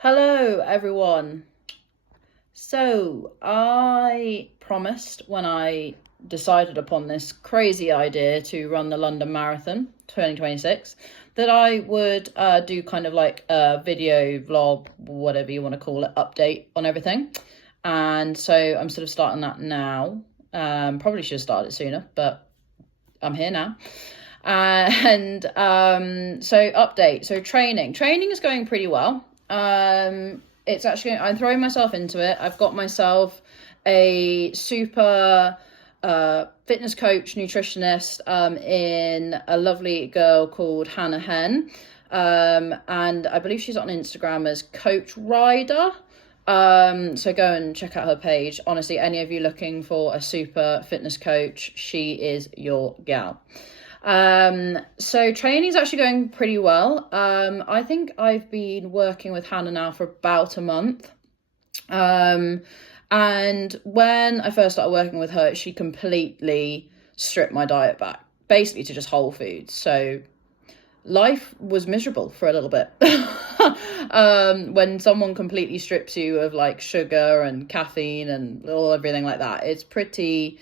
Hello, everyone. So, I promised when I decided upon this crazy idea to run the London Marathon 2026 that I would do kind of like a video vlog, whatever you want to call it, update on everything. And so I'm sort of starting that now. Probably should have started sooner, but I'm here now. So update. So training is going pretty well. It's actually, I'm throwing myself into it. I've got myself a super fitness coach, nutritionist, in a lovely girl called Hannah Hen. And I believe she's on Instagram as Coach Rider. So go and check out her page. Honestly, any of you looking for a super fitness coach, she is your gal. So training's actually going pretty well. I think I've been working with Hannah now for about a month. And when I first started working with her, she completely stripped my diet back, basically to just whole foods. So life was miserable for a little bit. When someone completely strips you of like sugar and caffeine and everything like that, it's pretty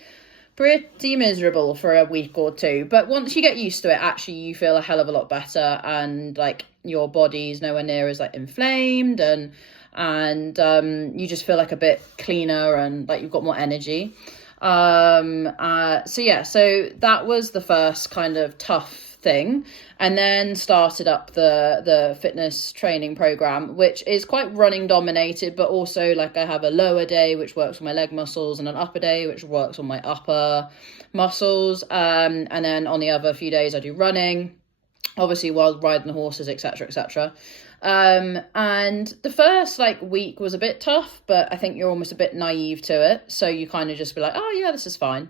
miserable for a week or two. But once you get used to it, actually you feel a hell of a lot better, and like your body's nowhere near as like inflamed, and you just feel like a bit cleaner and like you've got more energy. So that was the first kind of tough thing, and then started up the fitness training program, which is quite running dominated, but also like I have a lower day which works on my leg muscles and an upper day which works on my upper muscles, and then on the other few days I do running, obviously while riding the horses, etc. And the first like week was a bit tough, but I think you're almost a bit naive to it, so you kind of just be like, oh yeah, this is fine.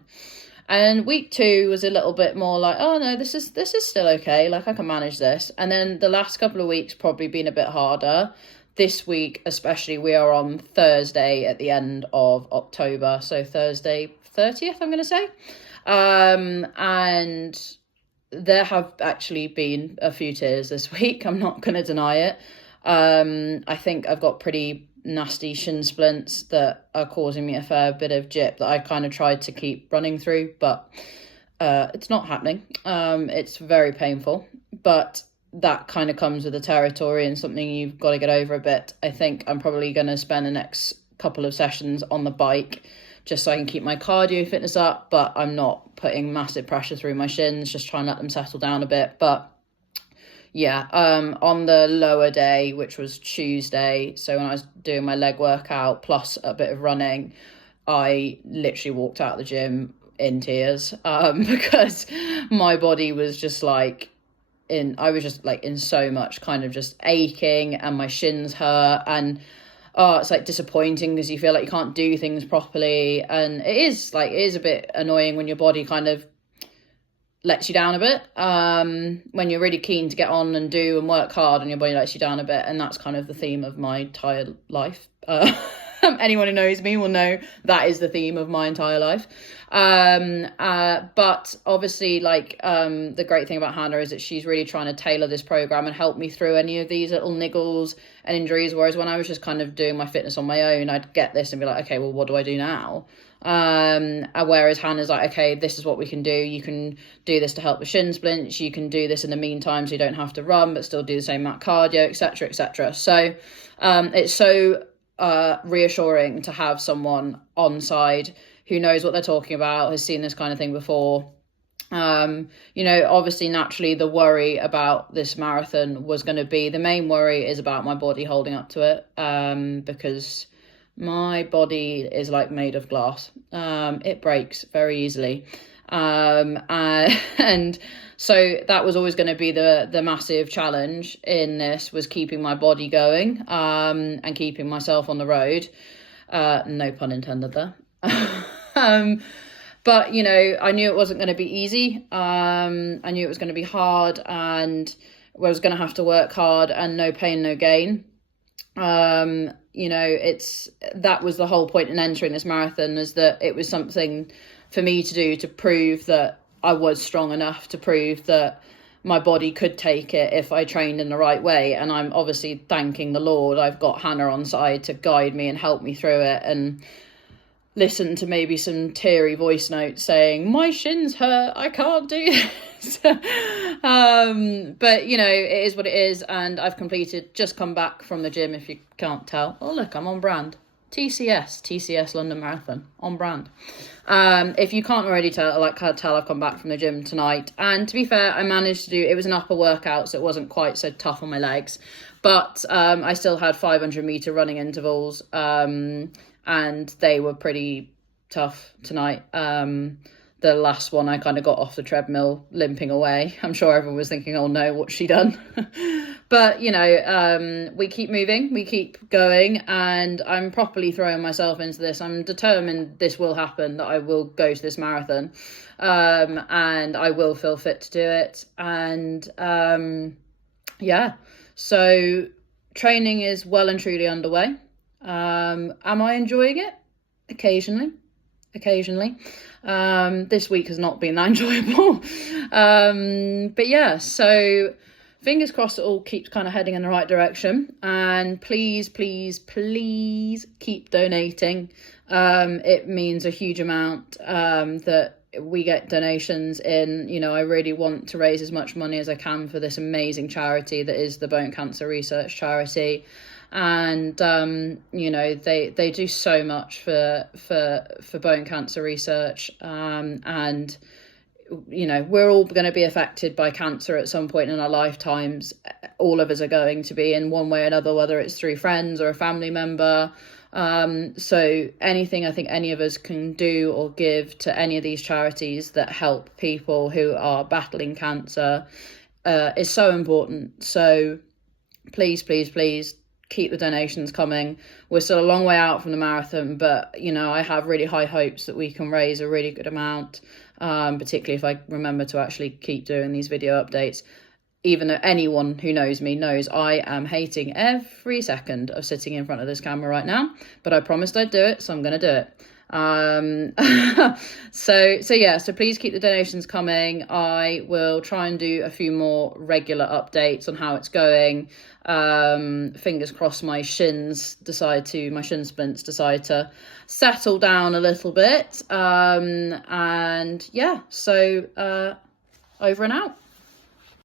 And week 2 was a little bit more like, oh no, this is still okay, like I can manage this. And then the last couple of weeks probably been a bit harder. This week especially, we are on Thursday at the end of October, so Thursday 30th, I'm going to say. And there have actually been a few tears this week, I'm not going to deny it. I think I've got pretty nasty shin splints that are causing me a fair bit of jip that I kind of tried to keep running through, but it's not happening. It's very painful, but that kind of comes with the territory and something you've got to get over a bit. I think I'm probably going to spend the next couple of sessions on the bike just so I can keep my cardio fitness up, but I'm not putting massive pressure through my shins, just trying to let them settle down a bit. But yeah, on the lower day, which was Tuesday, so when I was doing my leg workout plus a bit of running, I literally walked out of the gym in tears, because my body was just like I was just like in so much kind of just aching, and my shins hurt, and it's like disappointing because you feel like you can't do things properly, and it is a bit annoying when your body kind of lets you down a bit, when you're really keen to get on and do and work hard, and your body lets you down a bit. And that's kind of the theme of my entire life. Anyone who knows me will know that is the theme of my entire life. But obviously, like, the great thing about Hannah is that she's really trying to tailor this program and help me through any of these little niggles and injuries. Whereas when I was just kind of doing my fitness on my own, I'd get this and be like, okay, well, what do I do now? Whereas Hannah's like, okay, this is what we can do. You can do this to help the shin splints. You can do this in the meantime, so you don't have to run, but still do the same amount of cardio, etc. So, it's so reassuring to have someone on side who knows what they're talking about, has seen this kind of thing before. Obviously, naturally, the worry about this marathon was going to be, the main worry is about my body holding up to it, because my body is like made of glass. It breaks very easily. And so that was always going to be the massive challenge in this, was keeping my body going, and keeping myself on the road. No pun intended there. But, I knew it wasn't going to be easy. I knew it was going to be hard, and I was going to have to work hard, and no pain, no gain. That was the whole point in entering this marathon, is that it was something for me to do to prove that I was strong enough, to prove that my body could take it if I trained in the right way. And I'm obviously thanking the Lord. I've got Hannah on side to guide me and help me through it, and listen to maybe some teary voice notes saying, my shins hurt, I can't do this. But, you know, it is what it is. And I've just come back from the gym, if you can't tell. Oh, look, I'm on brand. TCS London Marathon, on brand. If you can't already tell, I've come back from the gym tonight. And to be fair, I managed to do, it was an upper workout, so it wasn't quite so tough on my legs. But I still had 500-meter running intervals. And they were pretty tough tonight. The last one, I kind of got off the treadmill limping away. I'm sure everyone was thinking, oh no, what's she done? But, you know, we keep moving, we keep going, and I'm properly throwing myself into this. I'm determined this will happen, that I will go to this marathon, and I will feel fit to do it. And yeah, so training is well and truly underway. Am I enjoying it? Occasionally. This week has not been that enjoyable. But yeah, so fingers crossed it all keeps kind of heading in the right direction. And please keep donating. It means a huge amount that we get donations in. You know, I really want to raise as much money as I can for this amazing charity that is the Bone Cancer Research Charity. And you know, they do so much for bone cancer research, and you know, we're all going to be affected by cancer at some point in our lifetimes. All of us are going to be, in one way or another, whether it's through friends or a family member. So anything I think any of us can do or give to any of these charities that help people who are battling cancer is so important. So please keep the donations coming. We're still a long way out from the marathon, but you know, I have really high hopes that we can raise a really good amount, particularly if I remember to actually keep doing these video updates. Even though anyone who knows me knows I am hating every second of sitting in front of this camera right now, but I promised I'd do it, so I'm going to do it. So please keep the donations coming. I will try and do a few more regular updates on how it's going. Fingers crossed my shin splints decide to settle down a little bit. And yeah, so over and out.